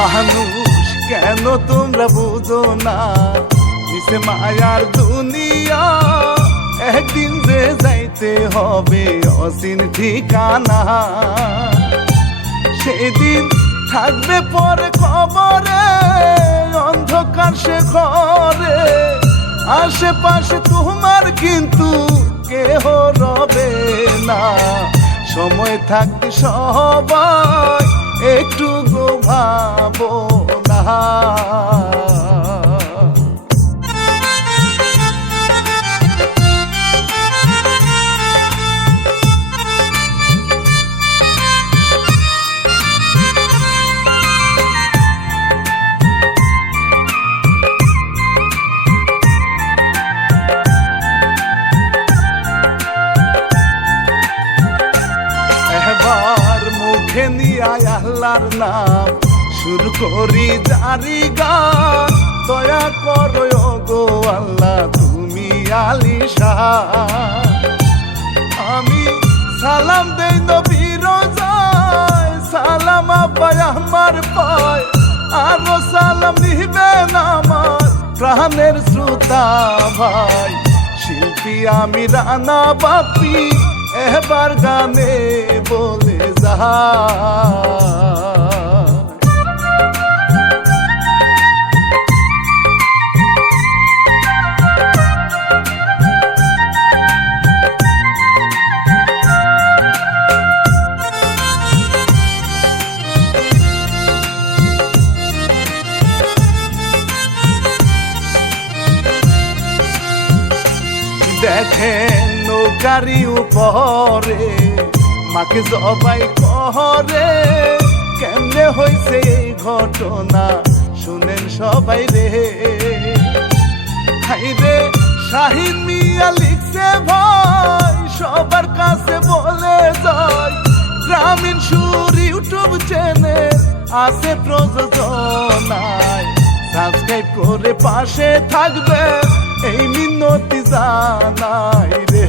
মানুষ কেন তোমরা বুঝো না, মিশে মায়ার দুনিয়া, একদিন যে যাইতে হবে অচিন ঠিকানা। সেদিন থাকবে পরে খবরে, অন্ধকার সে ঘরে, আশেপাশে তোমার কিন্তু কেহ রবে না। সময় থাকতে সবাই একটু গো ভাবো না। এবার মুখে নিয়ে আল্লাহর নাম শুরু করি জারি গান। দয়া করো গো আল্লাহ তুমি আলিশান। আমি সালাম দেই নবীর যায়, সালাম আব্বাই আমার পায়, আরো সালাম নিবেন আমার প্রাণের শ্রোতা ভাই। শিল্পী আমি রানা বাপি, এবার গানে বলে যা। দেখেন নৌকারি উপরে মাকে জবাই করে, কেমনে হয়েছে এই ঘটনা শুনেন সবাই রে। হাইরে শাহিন মিয়া লিখছে ভাই, সবার কাছে বলে যায়, গ্রামীণ সুর ইউটিউব চ্যানেল আছে প্রযোজনায়। সাবস্ক্রাইব করে পাশে থাকবে এই মিনতি জানাই রে।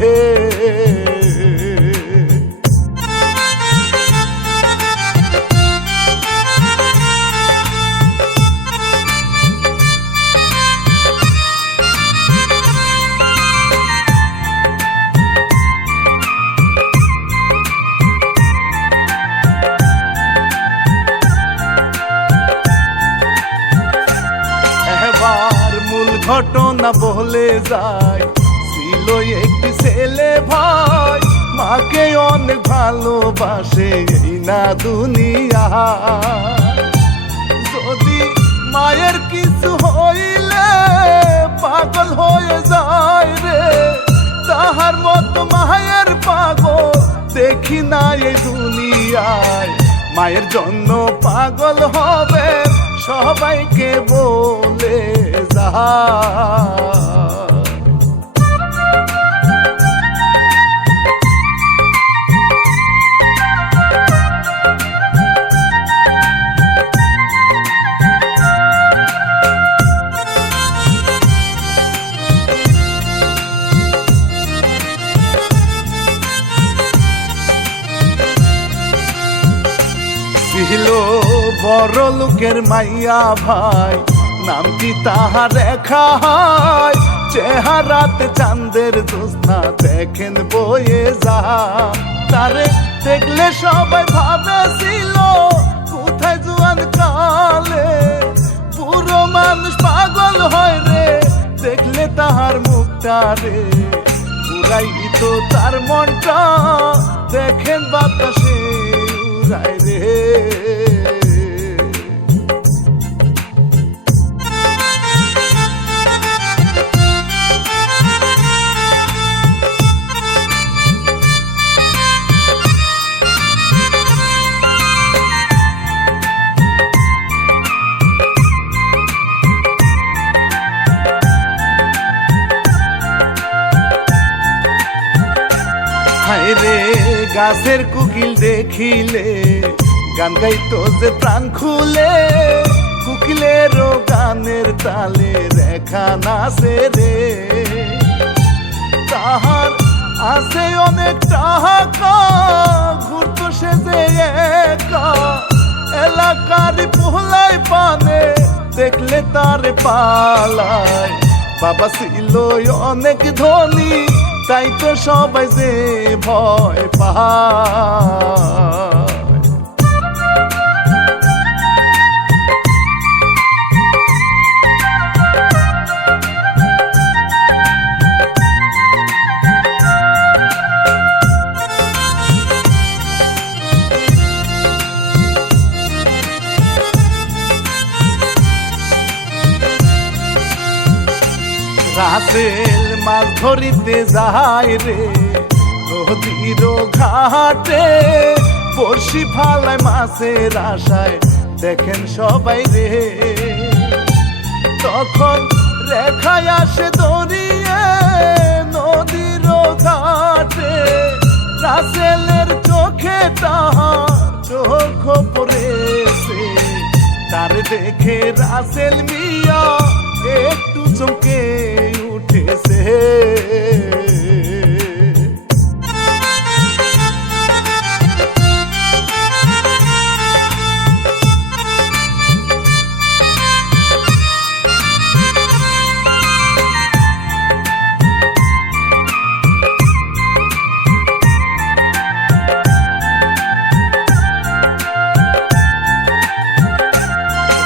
এবার মূল ঘটনা বলে যায়, ছিল একটি ছেলে ভাই, মাকে অনেক ভালোবাসে এই না দুনিয়া। যদি মায়ের কিছু হইলে পাগল হয়ে যায় রে, তাহার মতো মায়ের পাগল দেখি না এই দুনিয়ায়। মায়ের জন্য পাগল হবে সবাইকে বলে যা। ছিল বড় লোকের মাইয়া ভাই, নামটি তাহার রেখা হয়, চেহারাতে চাঁদের জ্যোৎস্না দেখেন বয়ে যা। তারে দেখলে সবাই ভাবেছিল কোথায় জোয়ান কালে, পুরো মানুষ পাগল হয় রে দেখলে তাহার মুখটা রে। পুরাই তো তার মনটা দেখেন বাতাসে উড়ায় রে। হায়রে গাছের কুকিল দেখিলে গান গাইতো যে প্রাণ খুলে, কুকিলেরও গানের তালে রেখা নাচে রে। তাহার আছে অনেক টাকা, ঘুরতো সে যে একা, এলাকার পোহলাই পানে দেখলে তার পালায়। বাবা ছিল অনেক ধনী, তাই তো সবাই যে ভয় পায়। রাসেল মাছ ধরিতে যায় রে নদীর ঘাটে, বড়শি ফালায় মাছের আশায় দেখেন সবাই রে। তখন রেখায় আসে দড়িয়ে নদীর ঘাটে, রাসেলের চোখে তাহার চোখ পড়েছে। তার দেখে রাসেল মিয়া একটু চমকে উঠেছে।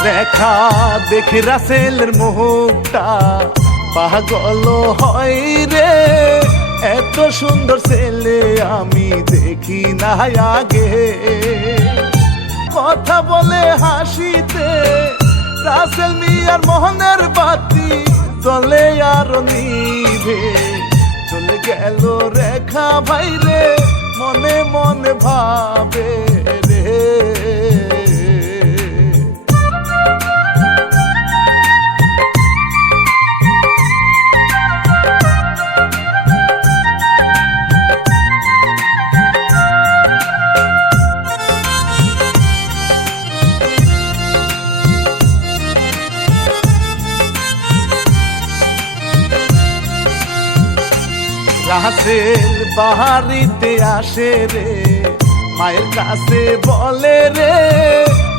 রেখা দেখে রাসেলের মুখটা পাগল হয় রে, এত সুন্দর ছেলে আমি দেখি না আগে। কথা বলে হাসিতে রাসেল মিয়ার মোহনের বাতি চলে আর নিভে। চলে গেল রেখা ভাই রে, মনে মনে ভাবে রে। রাসেল বাড়িতে আসে রে, মায়ের কাছে বলে রে,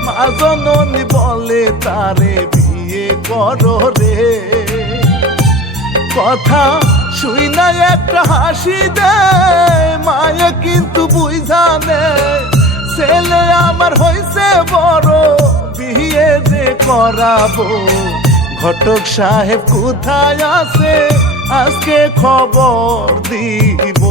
মা জননী বলে তারে বিয়ে করো রে। কথা শুই না একটা হাসি দেয়, মায়ে কিন্তু বুঝা নেয় ছেলে আমার হয়েছে বড়, বিয়ে যে করাবো। ঘটক সাহেব কোথায় আছে আজকে খবর দিব।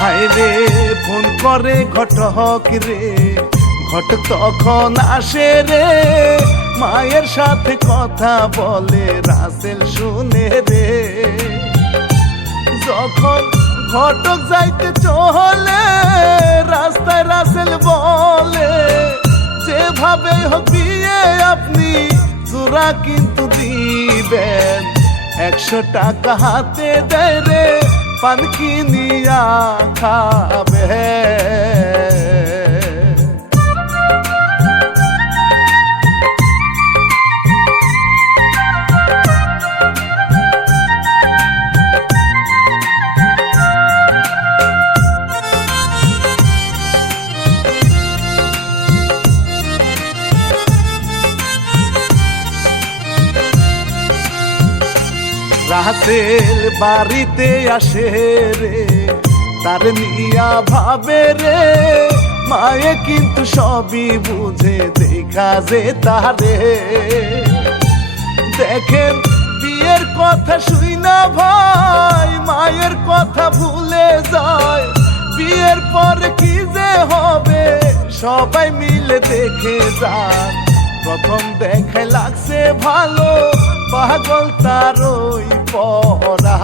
হায়রে ফোন করে ঘটক রে, ঘটক তখন আসে রে, মায়ের সাথে কথা বলে রাসেল শুনে রে। যখন ঘটক যাইতে চলে রাস্তায় রাসেল বলে, যেভাবে হোক বিয়ে আপনি জোড়া কিন্তু দিবেন। 100 টাকা হাতে দেয় রে, পান কিনিয়া খাবে। রাসেল বাড়িতে আসে রে, তার নিয়া ভাবে রে, মায়ে কিন্তু সবই বুঝে দেখা যে তারে। দেখেন বিয়ের কথা শুই না ভাই, মায়ের কথা ভুলে যায়। বিয়ের পর কি যে হবে সবাই মিলে দেখে যান। প্রথম দেখায় লাগছে ভালো, পাগল তার ওই পরা।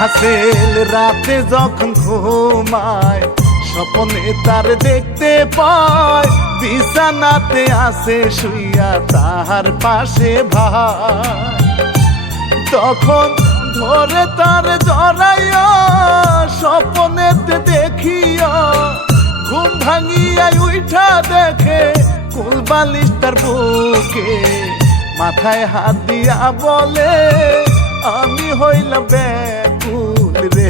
রাসেল রাতে যখন ঘুমায় স্বপ্নে তার দেখতে পায় বিছানাতে আসে শুইয়া তাহার পাশে ভাই। তখন ধরে তার জড়াইয়া স্বপ্নেতে দেখিয়া ঘুম ভাঙিয়া উঠা দেখে কুলবালিশ তার বুকে, মাথায় হাত দিয়া বলে আমি হইলাম ব্যাকুল রে।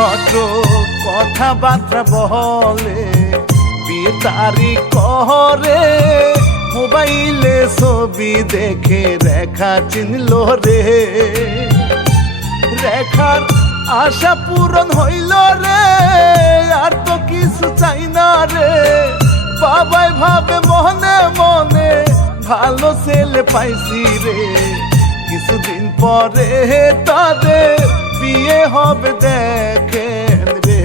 কত কথাবার্তা বলে বিয়ে তারিখ করে, মোবাইলে ছবি দেখে রেখা চিনল রে। রেখার আশা পূরণ হইল রে, আর তো কিছু চাই না রে। বাবাই ভাবে মনে মনে ভালো ছেলে পাইছি রে। কিছুদিন পরে তাদের বিয়ে হবে দেখেন রে।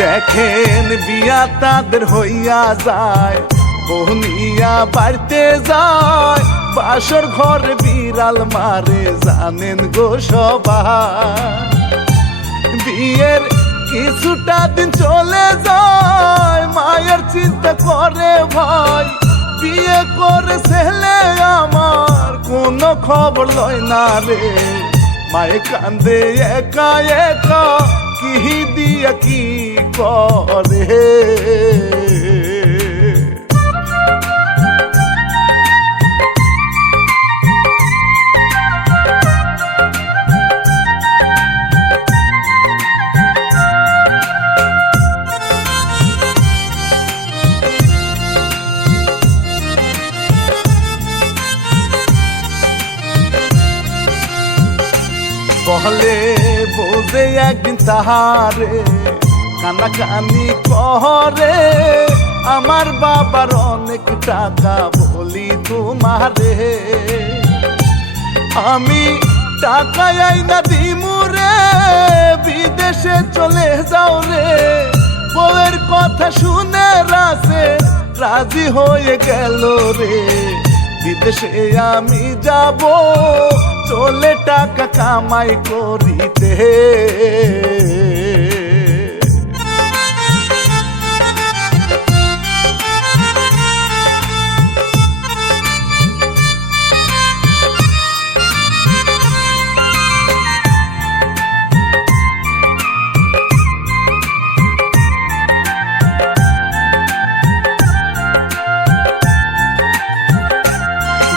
দেখেন বিয়া তাদের হইয়া যায়, বহনিয়া বাড়তে যায়, বাসর ঘরে বিড়াল মারে জানেন গো সবাই। বিয়ের কিছুটা দিন চলে যায়, মায়ের চিন্তা করে ভাই বিয়ে করে ছেলে আমার কোনো খবর লয় না রে। মায়ে কান্দে একা একা কি দিয়া কি করে। বলে বোঝে একদিন তাহারে কানাকানি করে, আমার বাবার অনেক টাকা বলি তোমারে, আমি টাকা আইনা দিমু রে, বিদেশে চলে যাও রে। বউয়ের কথা শুনে রাসে রাজি হয়ে গেল রে। বিদেশে আমি যাব চলে টাকা কামাই করিতে।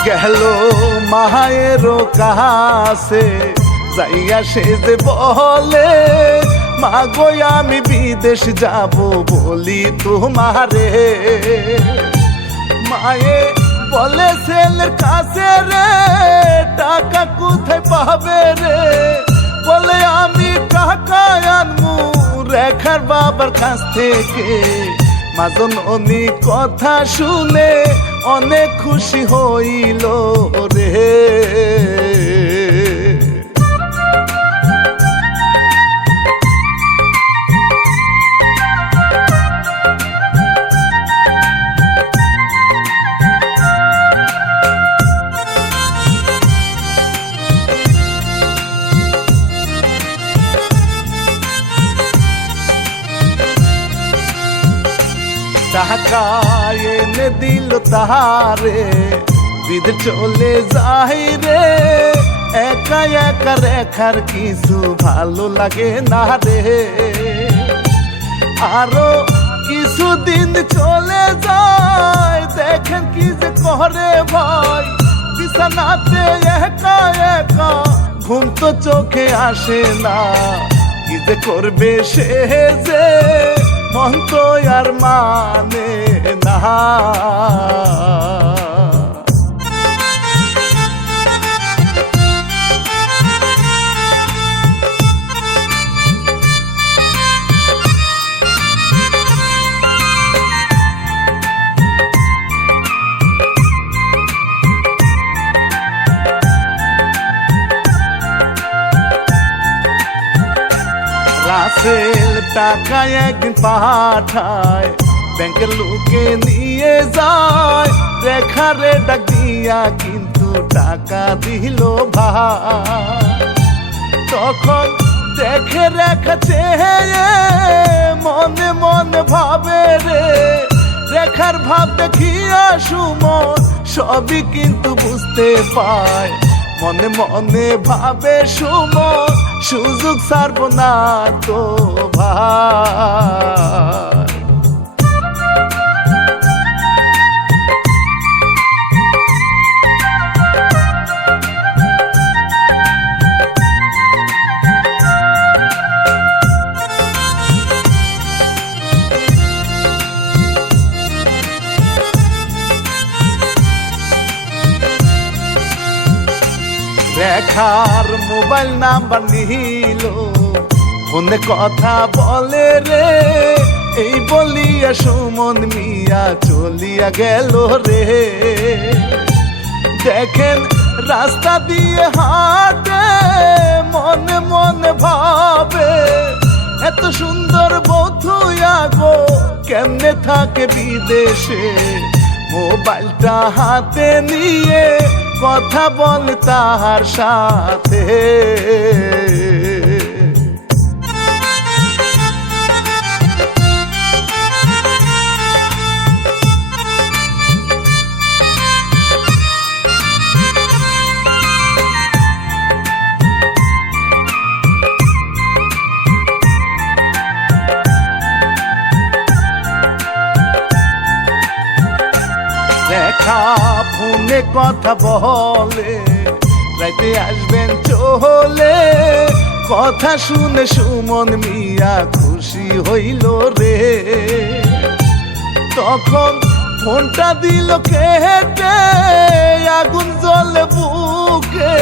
গেল মায়ের কাছে যাইয়া সে যে বলে মা গো আমি বিদেশ যাব বলি তোমারে। মায়ে বলে ছেলের কাছে রে টাকা কোথায় পাবে রে। বলে আমি টাকা আনমু রেখার বাবার কাছ থেকে। মাজন অনি কথা শুনে অনেক খুশি হইল রে। টাকা এনে দিল তাহারে বিদেশ চলে যাই রে। একা একা রেখার কিছু ভালো লাগে না রে। আরো কিছুদিন চলে যায় দেখেন কি যে করে ভাই বিছানাতে একা একা ঘুম তো চোখে আসে না, কি যে করবে সে যে মন তো আর মানে না। রাসেল টাকা একদিন পাঠায়, ব্যাংকের লোকে নিয়ে যায়, রেখারে ডাক দিয়া কিন্তু টাকা দিল ভাই। তখন দেখে রেখা চেয়ে মনে মনে ভাবে রে, রেখার ভাব দেখিয়া সুমন সবই কিন্তু বুঝতে পায়। মনে মনে ভাবে সুমন সুযোগ ছাড়ব না তো ভাই। রেখার মোবাইল নাম্বার নিল, ফোনে কথা বলে রে, এই বলিয়া সুমন মিয়া চলিয়া গেল রে। দেখেন রাস্তা দিয়ে হাঁটে, মনে মনে ভাবে এত সুন্দর বধুয়া গো কেমনে থাকে বিদেশে। মোবাইলটা হাতে নিয়ে কথা বল তাহার সাথে। রেখা ফোনে কথা বলে, রাইতে আসবেন চলে, কথা শুনে সুমন মিয়া খুশি হইল রে। তখন ফোনটা দিল কেটে, আগুন জ্বলে বুকে,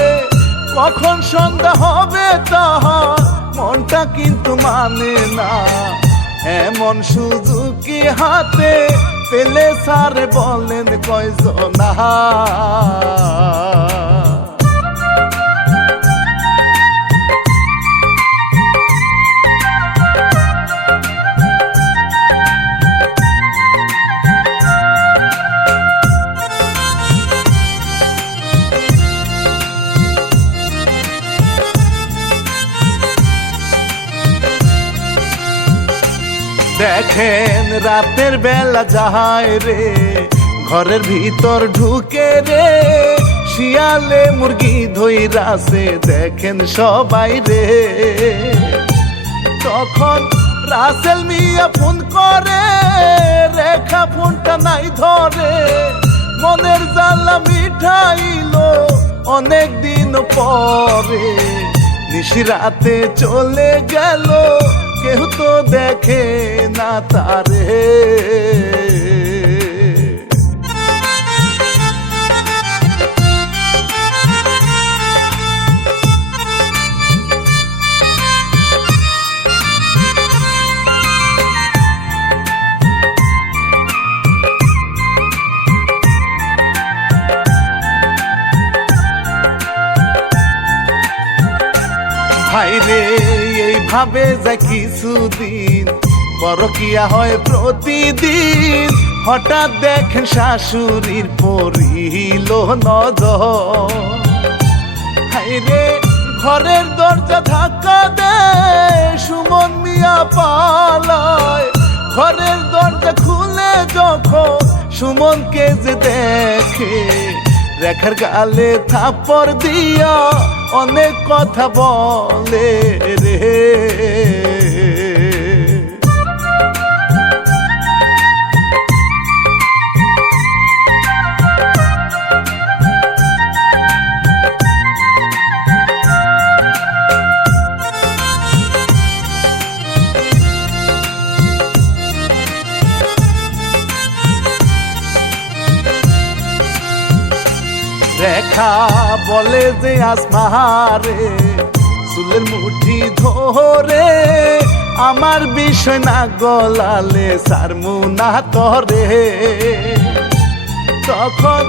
কখন সন্ধ্যা হবে তাহার মনটা কিন্তু মানে না। এমন সুযোগ কি হাতে পেলে সারে বলেন কয়জনা। দেখেন রাতের বেলা যায় রে, ঘরের ভিতর ঢুকে রে, শিয়ালে মুরগি ধইরাছে দেখেন সবাই রে। তখন রাসেল মিয়া ফোন করে, রেখা ফোনটা নাই ধরে, মনের জ্বালা মিঠাইলো অনেক দিন পরে। নিশিরাতে চলে গেল, কেউ তো দেখে না তারে। ভাইরে এইভাবে যায় কিছুদিন, পরকিয়া হয় প্রতিদিন। হঠাৎ দেখেন শাশুড়ির পড়িল নজর, হাইরে ঘরের দরজা ধাক্কা দেয়, সুমন মিয়া পালায়। ঘরের দরজা খুলে যখন সুমনকে যে দেখে, রেখার গালে থাপ্পড় দিয়া অনেক কথা বলে রে। রেখা বলে যে আসমারে চুলের মুঠি ধরে আমার বিষয় না গলালে সারমু না তরে। তখন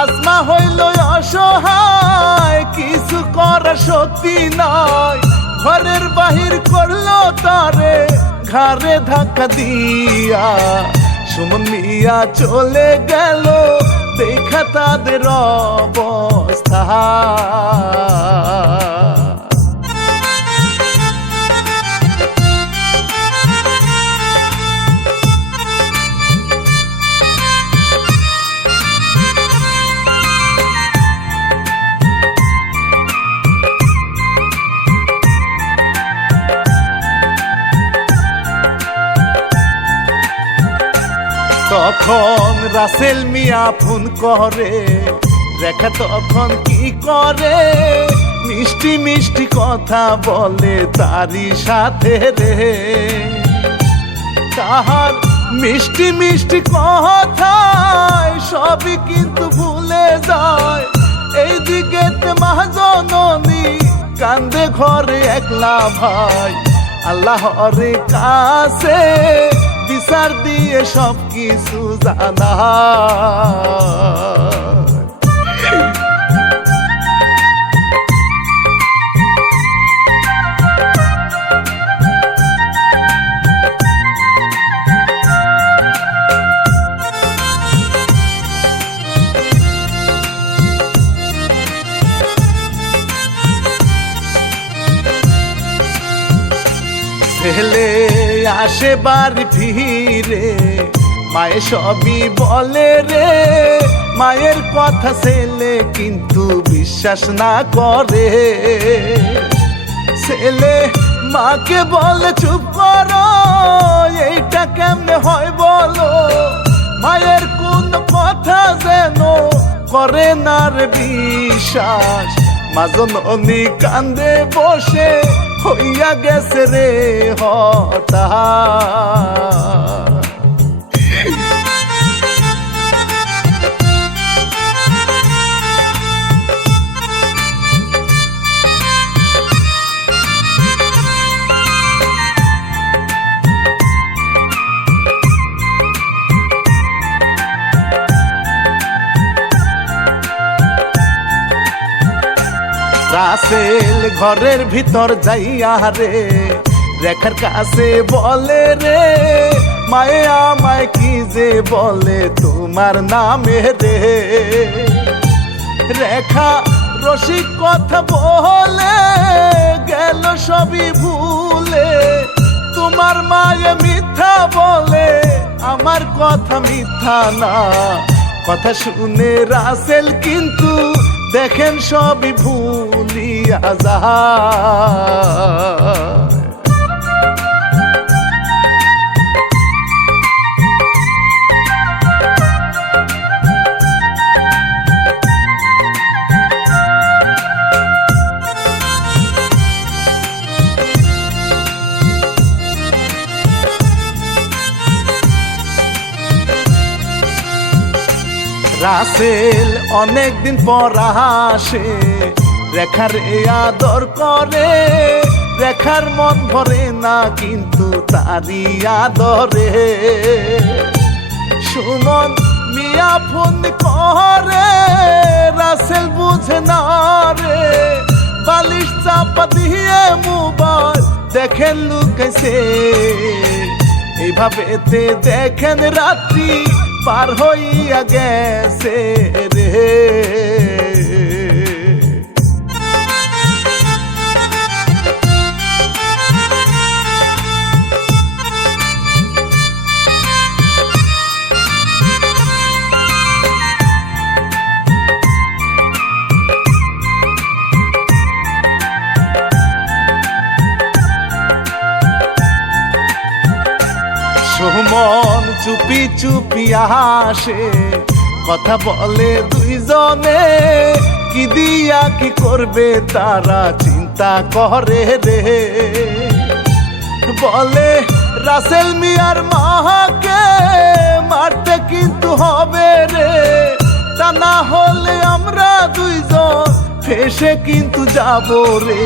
আসমা হইল অসহায়, কিছু করার শক্তি নয়, ঘরের বাহির করলো তারে ঘাড়ে ধাক্কা দিয়া। সুমন মিয়া চলে গেল দেখা তাদের অবস্থা। তখন রাসেল মিয়া ফোন করে, রেখা তখন কি করে, মিষ্টি মিষ্টি কথা বলে তারি সাথে রে। তাহার মিষ্টি মিষ্টি কথায় সবই কিন্তু ভুলে যায়। এইদিকে মহাজননী কান্দে ঘরে একলা ভাই, আল্লাহর কাছে বিচার দিয়ে সব কিছু জানা। ছেলে আসে বাড়ি ফিরে, মায়ে সবই বলে রে, মায়ের কথা ছেলে কিন্তু বিশ্বাস না করে। ছেলে মাকে বলে চুপ করো, এইটা কেমনে হয় বলো, মায়ের কোন কথা যেন করে না রে বিশ্বাস। মাজননী কান্দে বসে হইয়া গেছে রে হঠাৎ। রাসেল ঘরের ভিতর যাইয়া রে রেখার কাছে বলে রে, মায়ে আমায় কি যে বলে তোমার নামে রে। রেখা রসিক কথা বলে গেল সবই ভুলে, তোমার মায়ে মিথ্যা বলে আমার কথা মিথ্যা না। কথা শুনে রাসেল কিন্তু দেখেন সবই ভুলিয়া যায়। রাসেল অনেকদিন পর আসে, রেখার আদর করে, রেখার মন ভরে না কিন্তু তারি আদরে। সুমন মিয়া ফোন করে, রাসেল বুঝে না রে, বালিশ চাপা দিয়ে মোবাইল দেখেন লুকাইছে। এইভাবে দেখেন রাত্রি পার হইয়া গেছে রে। সুমন চুপি চুপি আসে, কথা বলে দুইজনে, কি দিয়া কি করবে তারা চিন্তা করে রে। বলে রাসেল মিয়ার মাকে মারতে কিন্তু হবে রে, তা না হলে আমরা দুইজন ফেসে কিন্তু যাব রে,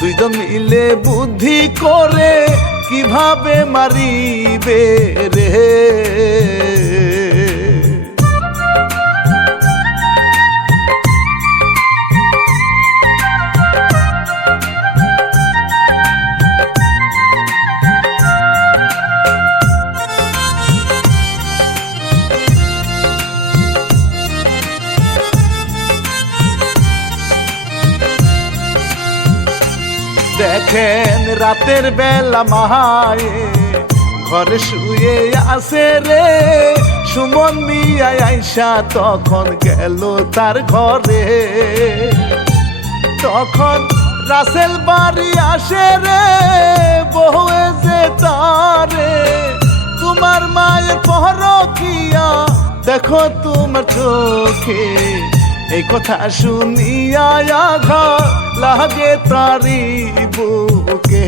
দুইজন মিলে বুদ্ধি করে কিভাবে মারিবে রে। দেখেন রাতের বেলা মায়ে ঘরে শুয়ে আসে রে, সুমন মিয়া আইসা তখন গেল তার ঘরে। তখন রাসেল বাড়ি আসে রে, বউয়ে যে তারে, তোমার মায়ের পরকিয়া দেখো তোমার চোখে, এই কথা শুনিয়া আঘাত লাগে তারি বুকে।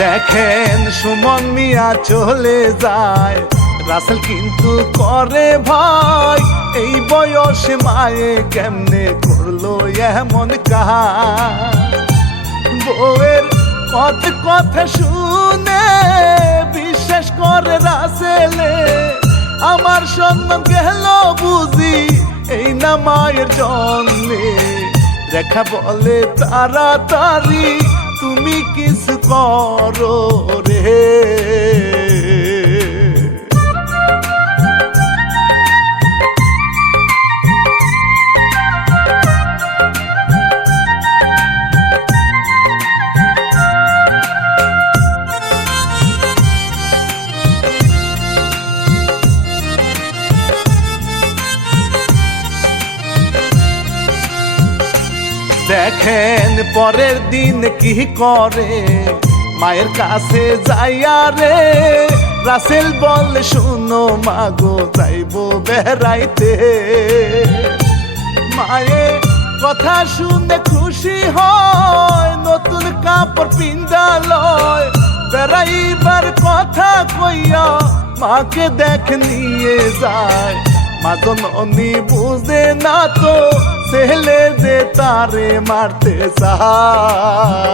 দেখেন সুমন মিয়া চলে যায়, রাসেল কিন্তু করে ভাই, এই বয়সে মায়ে কেমনে করলো এমন কাজ। বউয়ের কথা শুনে বিশ্বাস করে রাসেলে, আমার সম্মান গেল বুঝি এই না মায়ের জন্মে। রেখা বলে তাড়াতাড়ি তুমি কিছু করো রে। দেখেন পরের দিন কি করে, মায়ের কাছে যাইয়া রে, রাসেল বলে শুনো মাগো যাইবো বেড়াইতে। মায়ে কথা শুনে খুশি হয়, নতুন কাপড় পিন্দা লয়, বেড়াইবার কথা কইয়া মাকে দেখ নিয়ে যায়। মা জননী বুঝে না তো ছেলে যে তারে মারতে চায়।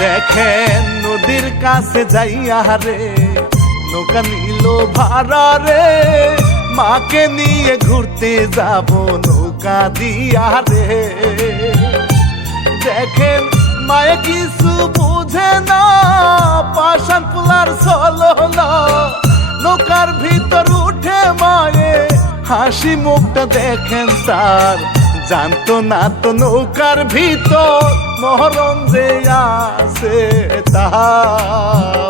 দেখেন নদীর কাছে যাইয়া রে, নৌকা নিল ভাড়া রে, মাকে নিয়ে ঘুরতে যাব নৌকা দিয়া রে। দেখেন মায়ে কিছু বুঝে না, পাষাণ পোলার ছলনা, নৌকার ভিতর উঠে মায়ে হাসি মুখটা দেখেন তার, জানতো না তো নৌকার ভিতর মহরম যে আছে তার।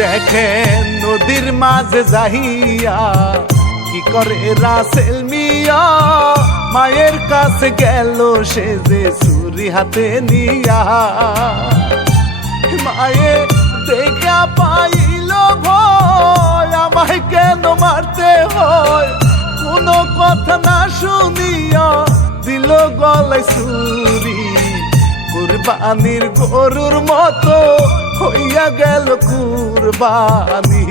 দেখেন নদীর মাঝে যাইয়া কি করে রাসেল মিয়া, মায়ের কাছে গেল সে যে ছুরি হাতে নিয়া। মায়ে দেখা পাইল ভয়, আমায় কেন মারতে হয়, কোনো কথা না শুনিয়া দিল গলায় ছুরি। কুরবানির গরুর মতো হইয়া গেল কুরবানি।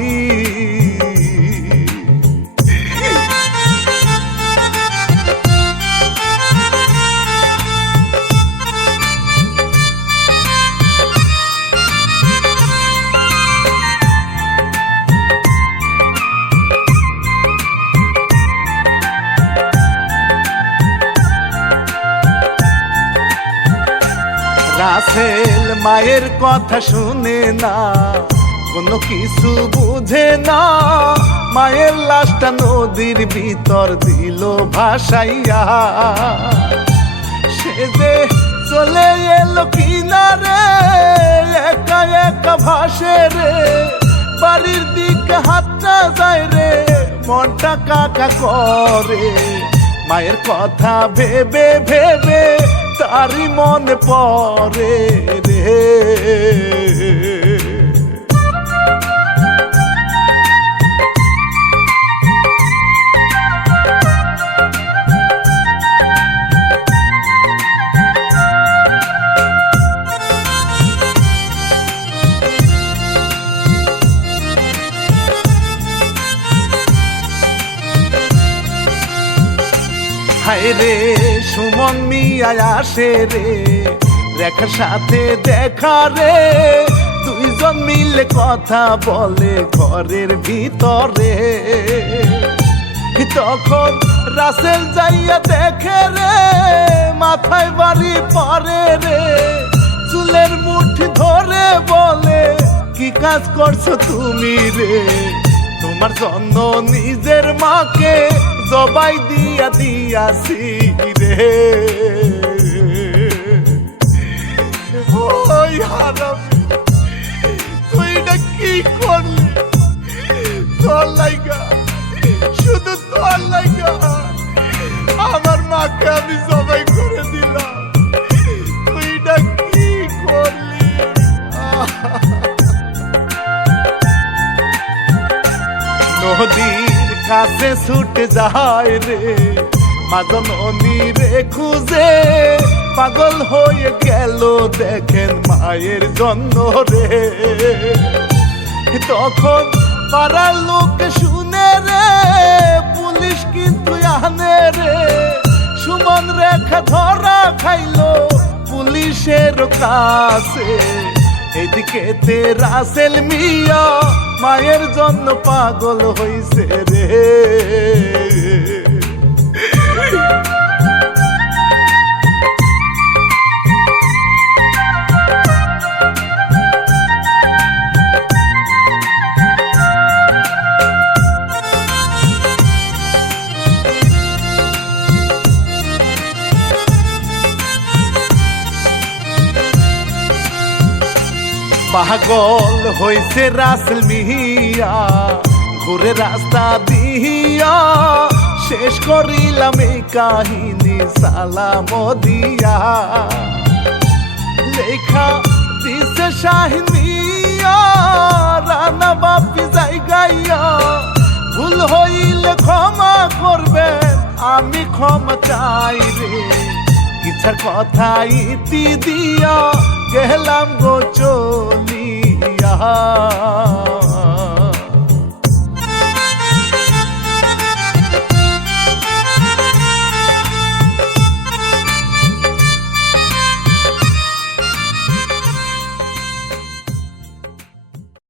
মায়ের কথা শুনে না, কোনো কিছু বুঝে না, মায়ের লাশটা নদীর ভিতর দিল ভাসাইয়া। সে যে চলে এলো কিনারে, একা একা ভাসে রে, বাড়ির দিকে হাতটা যায় রে, মনটা কাকা করে। মায়ের কথা ভেবে ভেবে তারই মনে পড়ে রে। হায় রে সুমন মিয়া আসে রে, রেখার সাথে দেখা রে, দুইজন মিলে কথা বলে ঘরের ভিতরে। তখন রাসেল যাইয়া দেখে রে, মাথায় বাড়ি পরে রে, চুলের মুঠি ধরে বলে কি কাজ করছো তুমি রে, তোমার জন্য নিজের মাকে জবাই দিয়া দিয়াছি রে। ওই হারামি তুই না কি করলি, তোর লাইগা, শুধু তোর লাইগা আমার মাকে আমি জবাই করে দিলাম, তুই না কি করলি। নদীর কাছে ছুটে যায় রে, মাজননী রে খুঁজে, পাগল হয়ে গেল দেখেন মায়ের জন্য রে। তখন পাড়ার লোক শুনে রে, পুলিশ কিন্তু আনে রে, সুমন রেখা ধরা খাইলো পুলিশের কাছে। এদিকে রাসেল মিয়া মায়ের জন্য পাগল হইছে রে। পাগল হইছে রাসেল মিয়া, ঘুরে রাস্তা দিয়া, শেষ করিলাম এই কাহিনী সালাম দিয়া। লেখা দিছে শাহিন মিয়া, রানা বাপি জায়গাইয়া, ভুল হইলে ক্ষমা করবেন, আমি ক্ষমা চাই রে। ইচ্ছার কথা ইতি দিয়া গেলাম গো চলিয়া।